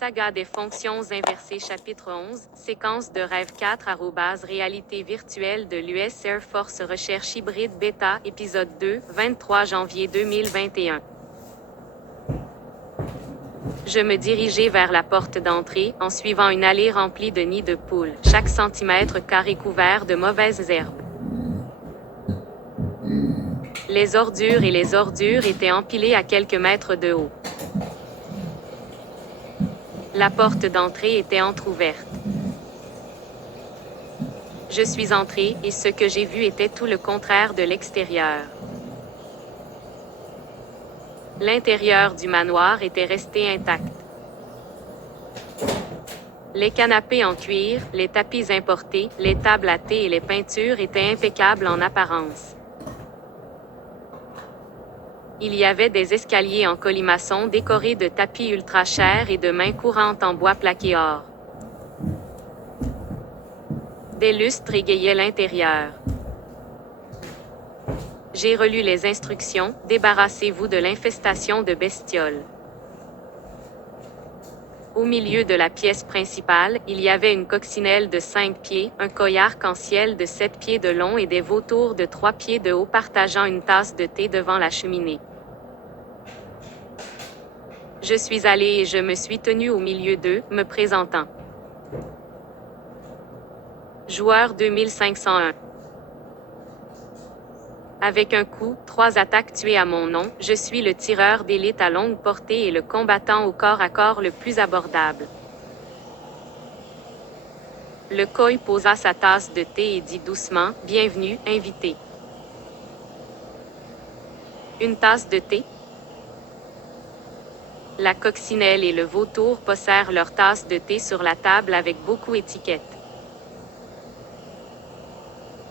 Saga des fonctions inversées chapitre 11, séquence de rêve 4 réalité virtuelle de l'US Air Force Recherche hybride bêta, épisode 2, 23 janvier 2021. Je me dirigeai vers la porte d'entrée, en suivant une allée remplie de nids de poules, chaque centimètre carré couvert de mauvaises herbes. Les ordures et les ordures étaient empilées à quelques mètres de haut. La porte d'entrée était entr'ouverte. Je suis entré, et ce que j'ai vu était tout le contraire de l'extérieur. L'intérieur du manoir était resté intact. Les canapés en cuir, les tapis importés, les tables à thé et les peintures étaient impeccables en apparence. Il y avait des escaliers en colimaçon décorés de tapis ultra chers et de mains courantes en bois plaqué or. Des lustres égayaient l'intérieur. J'ai relu les instructions, débarrassez-vous de l'infestation de bestioles. Au milieu de la pièce principale, il y avait une coccinelle de 5 pieds, un coil arc-en-ciel de 7 pieds de long et des vautours de 3 pieds de haut partageant une tasse de thé devant la cheminée. Je suis allé et je me suis tenu au milieu d'eux, me présentant. Joueur 2501. Avec un coup, 3 attaques tuées à mon nom, je suis le tireur d'élite à longue portée et le combattant au corps à corps le plus abordable. Le koi posa sa tasse de thé et dit doucement, « Bienvenue, invité. » Une tasse de thé? La coccinelle et le vautour posèrent leur tasse de thé sur la table avec beaucoup d'étiquettes.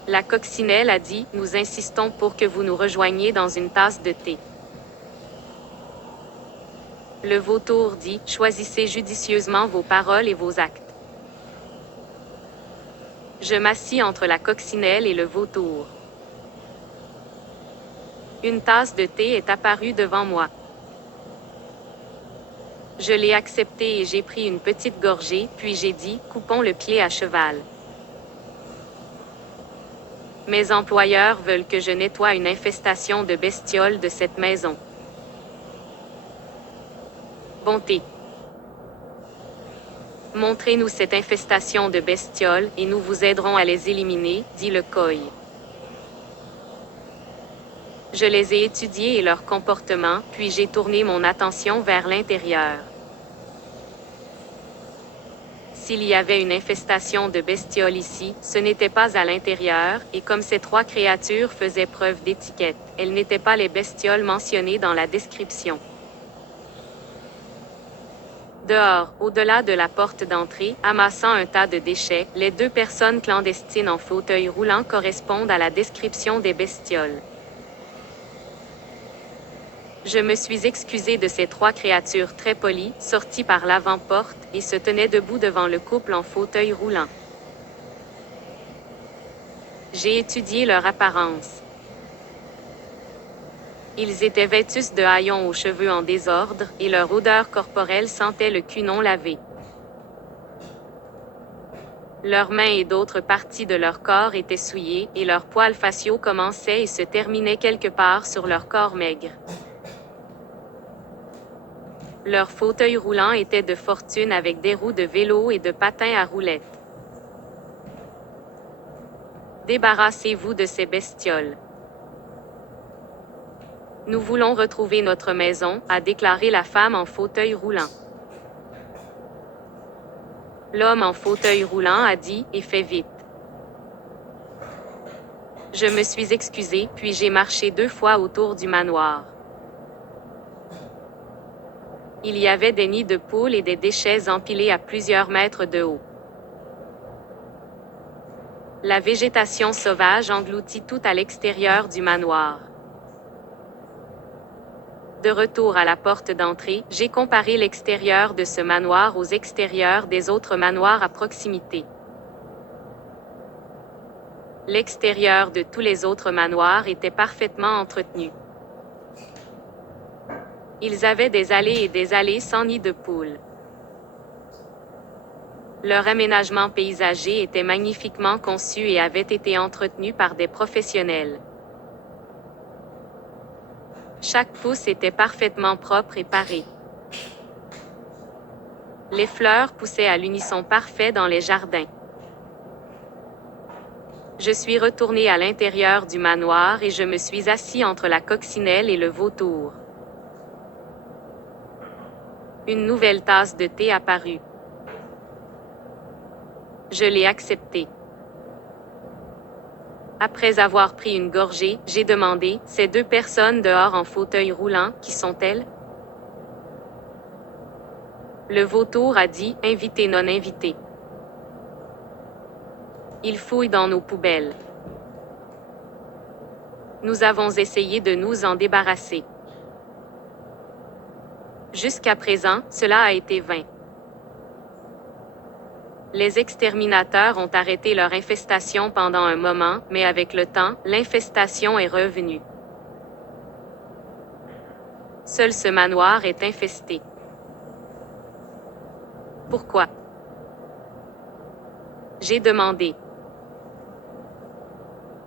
La coccinelle a dit, « Nous insistons pour que vous nous rejoigniez dans une tasse de thé. » Le vautour dit, « Choisissez judicieusement vos paroles et vos actes. » Je m'assis entre la coccinelle et le vautour. Une tasse de thé est apparue devant moi. Je l'ai acceptée et j'ai pris une petite gorgée, puis j'ai dit, « Coupons le pied à cheval. » Mes employeurs veulent que je nettoie une infestation de bestioles de cette maison. Bonté. Montrez-nous cette infestation de bestioles, et nous vous aiderons à les éliminer, dit le koi. Je les ai étudiés et leur comportement, puis j'ai tourné mon attention vers l'intérieur. S'il y avait une infestation de bestioles ici, ce n'était pas à l'intérieur, et comme ces 3 créatures faisaient preuve d'étiquette, elles n'étaient pas les bestioles mentionnées dans la description. Dehors, au-delà de la porte d'entrée, amassant un tas de déchets, les 2 personnes clandestines en fauteuil roulant correspondent à la description des bestioles. Je me suis excusé de ces 3 créatures très polies, sorties par l'avant-porte, et se tenaient debout devant le couple en fauteuil roulant. J'ai étudié leur apparence. Ils étaient vêtus de haillons aux cheveux en désordre, et leur odeur corporelle sentait le cul non lavé. Leurs mains et d'autres parties de leur corps étaient souillées, et leurs poils faciaux commençaient et se terminaient quelque part sur leur corps maigre. Leur fauteuil roulant était de fortune avec des roues de vélo et de patins à roulettes. Débarrassez-vous de ces bestioles. Nous voulons retrouver notre maison, a déclaré la femme en fauteuil roulant. L'homme en fauteuil roulant a dit, et fait vite. Je me suis excusé, puis j'ai marché 2 fois autour du manoir. Il y avait des nids de poules et des déchets empilés à plusieurs mètres de haut. La végétation sauvage engloutit tout à l'extérieur du manoir. De retour à la porte d'entrée, j'ai comparé l'extérieur de ce manoir aux extérieurs des autres manoirs à proximité. L'extérieur de tous les autres manoirs était parfaitement entretenu. Ils avaient des allées et des allées sans nid de poules. Leur aménagement paysager était magnifiquement conçu et avait été entretenu par des professionnels. Chaque pouce était parfaitement propre et paré. Les fleurs poussaient à l'unisson parfait dans les jardins. Je suis retourné à l'intérieur du manoir et je me suis assis entre la coccinelle et le vautour. Une nouvelle tasse de thé apparut. Je l'ai acceptée. Après avoir pris une gorgée, j'ai demandé, ces deux personnes dehors en fauteuil roulant, qui sont-elles? Le vautour a dit, invité non invité. Ils fouillent dans nos poubelles. Nous avons essayé de nous en débarrasser. Jusqu'à présent, cela a été vain. Les exterminateurs ont arrêté leur infestation pendant un moment, mais avec le temps, l'infestation est revenue. Seul ce manoir est infesté. Pourquoi? J'ai demandé.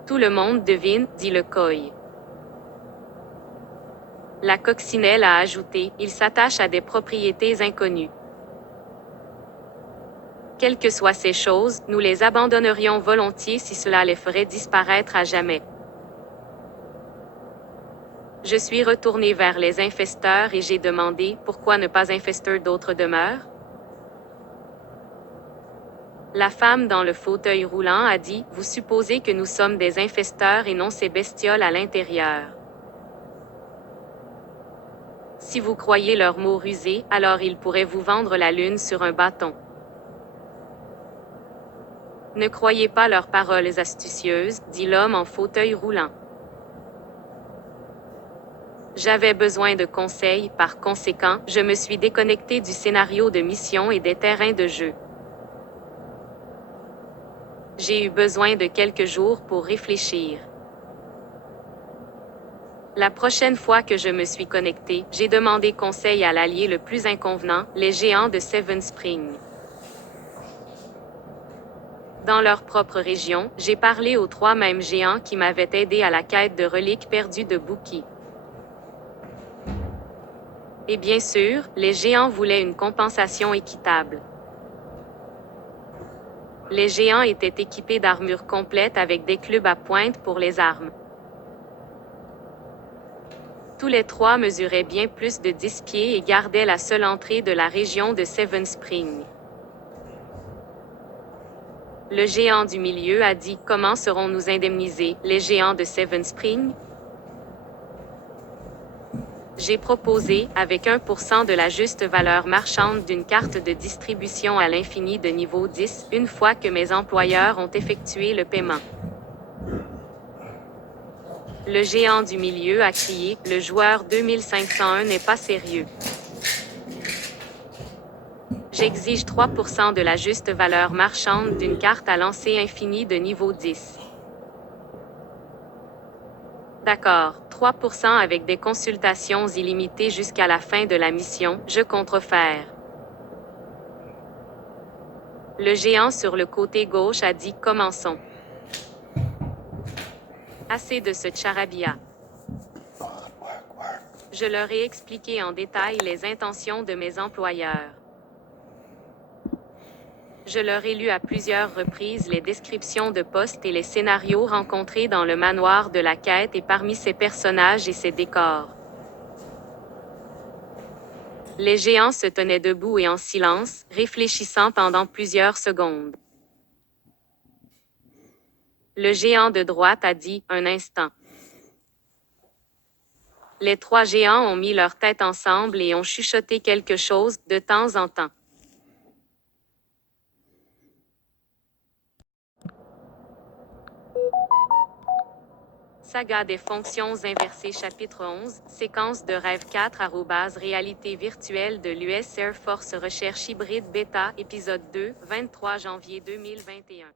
Tout le monde devine, dit le coy. La coccinelle a ajouté, il s'attache à des propriétés inconnues. Quelles que soient ces choses, nous les abandonnerions volontiers si cela les ferait disparaître à jamais. Je suis retourné vers les infesteurs et j'ai demandé, pourquoi ne pas infester d'autres demeures? La femme dans le fauteuil roulant a dit, vous supposez que nous sommes des infesteurs et non ces bestioles à l'intérieur. Si vous croyez leurs mots rusés, alors ils pourraient vous vendre la lune sur un bâton. Ne croyez pas leurs paroles astucieuses, dit l'homme en fauteuil roulant. J'avais besoin de conseils, par conséquent, je me suis déconnecté du scénario de mission et des terrains de jeu. J'ai eu besoin de quelques jours pour réfléchir. La prochaine fois que je me suis connecté, j'ai demandé conseil à l'allié le plus inconvenant, les géants de Seven Springs. Dans leur propre région, j'ai parlé aux trois mêmes géants qui m'avaient aidé à la quête de reliques perdues de Buki. Et bien sûr, les géants voulaient une compensation équitable. Les géants étaient équipés d'armures complètes avec des clubs à pointe pour les armes. Tous les trois mesuraient bien plus de 10 pieds et gardaient la seule entrée de la région de Seven Springs. Le géant du milieu a dit, comment serons-nous indemnisés, les géants de Seven Springs? J'ai proposé, avec 1% de la juste valeur marchande d'une carte de distribution à l'infini de niveau 10, une fois que mes employeurs ont effectué le paiement. Le géant du milieu a crié, le joueur 2501 n'est pas sérieux. J'exige 3% de la juste valeur marchande d'une carte à lancer infinie de niveau 10. D'accord, 3% avec des consultations illimitées jusqu'à la fin de la mission, je contrefère. Le géant sur le côté gauche a dit, commençons. Assez de ce charabia. Je leur ai expliqué en détail les intentions de mes employeurs. Je leur ai lu à plusieurs reprises les descriptions de postes et les scénarios rencontrés dans le manoir de la quête et parmi ses personnages et ses décors. Les géants se tenaient debout et en silence, réfléchissant pendant plusieurs secondes. Le géant de droite a dit, un instant. Les trois géants ont mis leurs têtes ensemble et ont chuchoté quelque chose, de temps en temps. Saga des fonctions inversées chapitre 11, séquence de rêve 4 réalité virtuelle de l'US Air Force Recherche Hybride Beta, épisode 2, 23 janvier 2021.